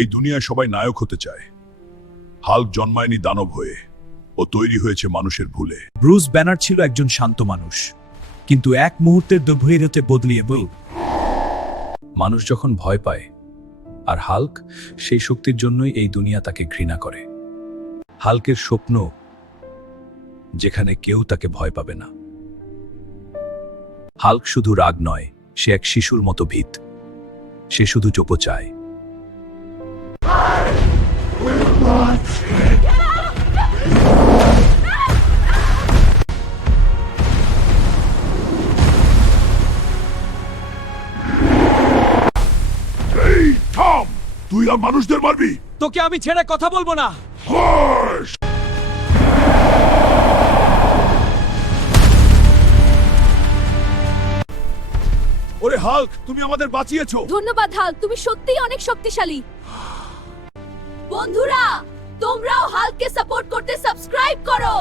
এই দুনিয়ায় সবাই নায়ক হতে চায়। হাল্ক জন্মায়নি দানব হয়ে, ও তৈরি হয়েছে মানুষের ভুলে। ব্রুস ব্যানার ছিল একজন শান্ত মানুষ, কিন্তু এক মুহূর্তের দুর্ভৈরতে বদলিয়ে বল। মানুষ যখন ভয় পায়, আর হাল্ক সেই শক্তির জন্যই এই দুনিয়া তাকে ঘৃণা করে। হাল্কের স্বপ্ন, যেখানে কেউ তাকে ভয় পাবে না। হাল্ক শুধু রাগ নয়, সে এক শিশুর মতো ভীত। সে শুধু চোপ চায়। এই থাম, তুই আর মানুষদের মারবি? তোকে আমি ছেড়ে কথা বলবো না। হাস! ওরে হাল্ক, তুমি আমাদের বাঁচিয়েছো। ধন্যবাদ হাল্ক, তুমি সত্যিই অনেক শক্তিশালী। বন্ধুরা, তোমরাও হাল্ককে সাপোর্ট করতে সাবস্ক্রাইব করো।